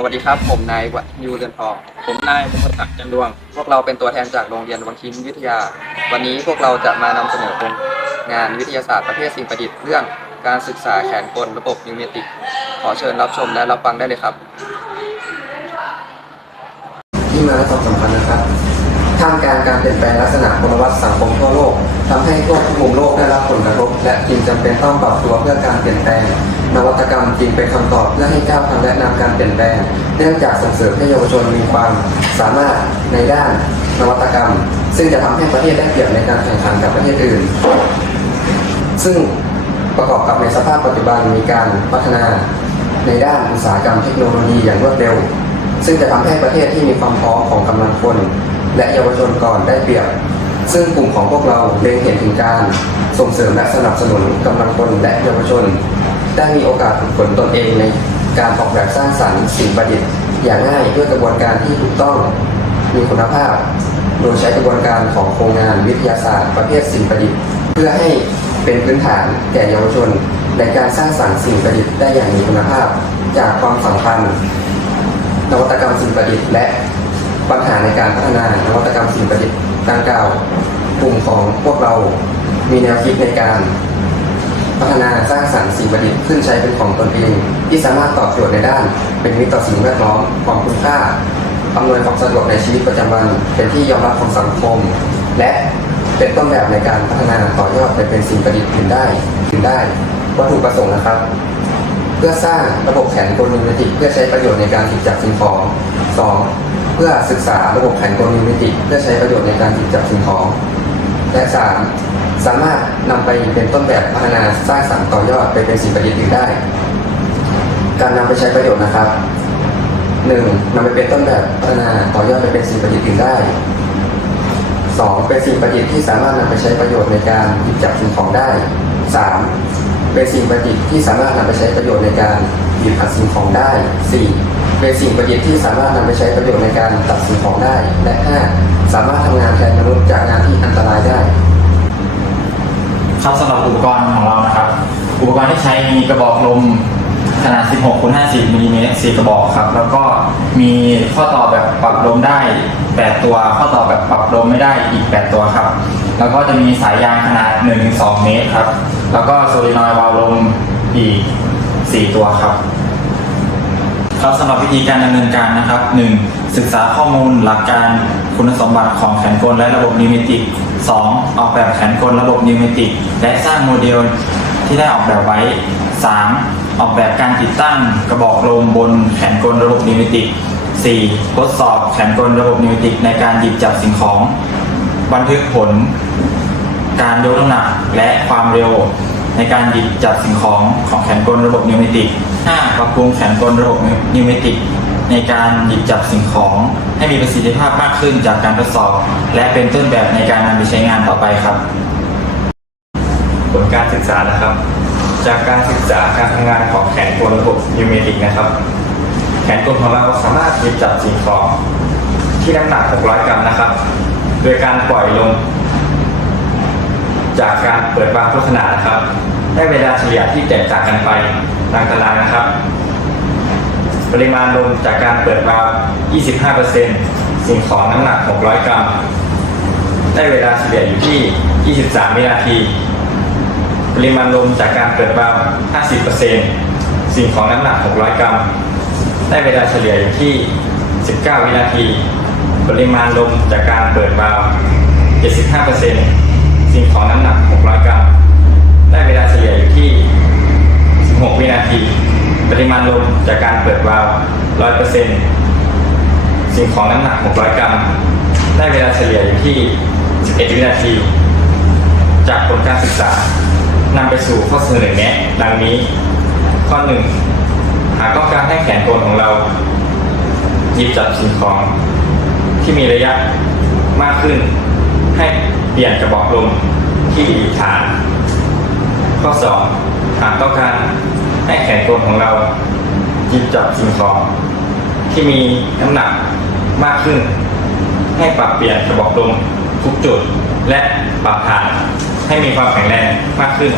สวัสดีครับ ผมนายวัฒยูเรือนทอง ผมนายมงคลศักดิ์จันดวง พวกเราเป็นตัวแทนจากโรงเรียนวังคินวิทยา วันนี้พวกเราจะมานำเสนอผลงานวิทยาศาสตร์ประเภทสิ่งประดิษฐ์เรื่องการศึกษาแขนกลระบบนิวเมติก ขอเชิญรับชมและรับฟังได้เลยครับ ที่มาและความสำคัญนะครับ ท่ามกลางการเปลี่ยนแปลงลักษณะพลวัตสังคมทั่วโลกทำให้ทั่วทุกมุมโลกได้รับผลกระทบ และจึงจำเป็นต้องปรับตัวเพื่อการเปลี่ยนแปลง นวัตกรรมจึงเป็นคำตอบเพื่อให้ก้าวทางและนำการเปลี่ยนแปลง เนื่องจากส่งเสริมให้เยาวชนมีความสามารถในด้านนวัตกรรม ซึ่งจะทำให้ประเทศได้เปรียบในการแข่งขันกับประเทศอื่น ซึ่งประกอบกับในสภาพปัจจุบันมีการพัฒนาในด้านอุตสาหกรรมเทคโนโลยีอย่างรวดเร็ว ซึ่งจะทำให้ประเทศที่มีความพร้อมของกำลังคน และเยาวชนก่อนได้เปรียบ ซึ่งกลุ่มของพวกเราเล็งเห็นถึงการ ส่งเสริมและสนับสนุนกำลังคนและเยาวชน ได้มีโอกาสฝึกฝนตนเองในการออกแบบสร้างสรรค์สิ่งประดิษฐ์ อย่างง่ายด้วยกระบวนการที่ถูกต้องมีคุณภาพ โดยใช้กระบวนการของโครงงานวิทยาศาสตร์ประเภทสิ่งประดิษฐ์ เพื่อให้เป็นพื้นฐานแก่เยาวชน ในการสร้างสรรค์สิ่งประดิษฐ์ได้อย่างมีคุณภาพ จากความสัมพันธ์ นวัตกรรมสิ่งประดิษฐ์และปัญหาในการพัฒนานวัตกรรมสิ่งประดิษฐ์ดังกล่าวกลุ่มของพวกเรา มีแนวคิดในการพัฒนาสร้างสรรค์สิ่งประดิษฐ์ขึ้นใช้เป็นของตนเอง ที่สามารถตอบโจทย์ในด้าน เป็นมิตรต่อสิ่งแวดล้อมความคุ้มค่าอำนวยความสะดวกในชีวิตประจำวัน เป็นที่ยอมรับของสังคม และเป็นต้นแบบในการพัฒนาต่อยอดไปเป็นสิ่งประดิษฐ์อื่นได้อื่นได้ วัตถุประสงค์นะครับ เพื่อสร้างระบบแขนกลนิวเมติกเพื่อใช้ประโยชน์ในการหยิบจับสิ่งของ 2. เพื่อศึกษาระบบแขนกลนิวเมติกเพื่อใช้ประโยชน์ในการหยิบจับสิ่งของ และ 3. สามารถนำไปเป็นต้นแบบพัฒนาสร้างสรรค์ต่อยอดไปเป็นสิ่งประดิษฐ์อื่นได้ การนำไปใช้ประโยชน์นะครับ 1. นำไปเป็นต้นแบบพัฒนาต่อยอดไปเป็นสิ่งประดิษฐ์อื่นได้ 2. เป็นสิ่งประดิษฐ์ที่สามารถนำไปใช้ประโยชน์ในการหยิบจับสิ่งของได้ 3. เป็นสิ่งประดิษฐ์ที่สามารถนำไปใช้ประโยชน์ในการหยิบอัดสิ่งของได้ 4. เป็นสิ่งประดิษฐ์ที่สามารถนำไปใช้ประโยชน์ในการตัดสิ่งของได้ และ 5. สามารถทำงานแทนมนุษย์จากงานที่อันตรายได้ ครับสำหรับอุปกรณ์ของเรานะครับ อุปกรณ์ที่ใช้มีกระบอกลมขนาด 16คูณ50มิลลิเมตร4กระบอกครับ แล้วก็มีข้อต่อแบบปรับลมได้ 8 ตัว ข้อต่อแบบปรับลมไม่ได้อีก 8 ตัวครับ แล้วก็จะมีสายยางขนาด 1-2 เมตรครับ แล้วก็โซลินอยด์วาล์วลมอีก 4 ตัวครับ ครับสำหรับวิธีการดำเนินการนะครับ 1. ศึกษาข้อมูลหลักการคุณสมบัติของแขนกลและระบบนิวเมติก 2. ออกแบบแขนกลระบบนิวเมติก และสร้างโมเดลที่ได้ออกแบบไว้ 3. ออกแบบการติดตั้งกระบอกลมบนแขนกลระบบนิวเมติก 4. ทดสอบแขนกลระบบนิวเมติกในการหยิบจับสิ่งของ บันทึกผล การยกน้ำหนักและความเร็วในการหยิบจับสิ่งของของแขนกลระบบนิวเมติก 5. ปรับปรุงแขนกลระบบนิวเมติก ในการหยิบจับสิ่งของให้มีประสิทธิภาพมากขึ้นจากการทดสอบ และเป็นต้นแบบในการนำไปใช้งานต่อไปครับ ผลการศึกษานะครับ จากการศึกษาการทำงานของแขนกลระบบนิวเมติกนะครับ แขนกลของเราสามารถหยิบจับสิ่งของที่น้ำหนัก 600 กรัมนะครับ โดยการปล่อยลง จากการเปิดวาล์วทุกขนานะครับได้เวลาเฉลี่ยที่แตกต่างกันไปดังตารางนะครับ ปริมาณลมจากการเปิดวาล์ว25%สิ่งของน้ำหนัก 600 กรัม ได้เวลาเฉลี่ยอยู่ที่ 23 วินาที ปริมาณลมจากการเปิดวาล์ว50%สิ่งของน้ำหนัก 600 กรัม ได้เวลาเฉลี่ยอยู่ที่ 19 วินาที ปริมาณลมจากการเปิดวาล์ว75% สิ่งของน้ำหนัก 600 กรัม ได้เวลาเฉลี่ยอยู่ที่ 16 วินาที ปริมาณลมจากการเปิดวาล์ว100%สิ่งของน้ำหนัก 600 กรัม ได้เวลาเฉลี่ยอยู่ที่ 11 วินาที จากผลการศึกษานำไปสู่ข้อเสนอแนะดังนี้ ข้อ 1 หากต้องการให้แขนกลของเราหยิบจับสิ่งของที่มีระยะมากขึ้นให้ ปลี่ยนกระบอกลมที่ดีฐาน ข้อ 2 หากต้องการให้แขนกลของเราจีบจับสิ่งของ ที่มีน้ำหนักมากขึ้น ให้ปรับเปลี่ยนกระบอกลมทุกจุด และปรับฐานให้มีความแข็งแรงมากขึ้น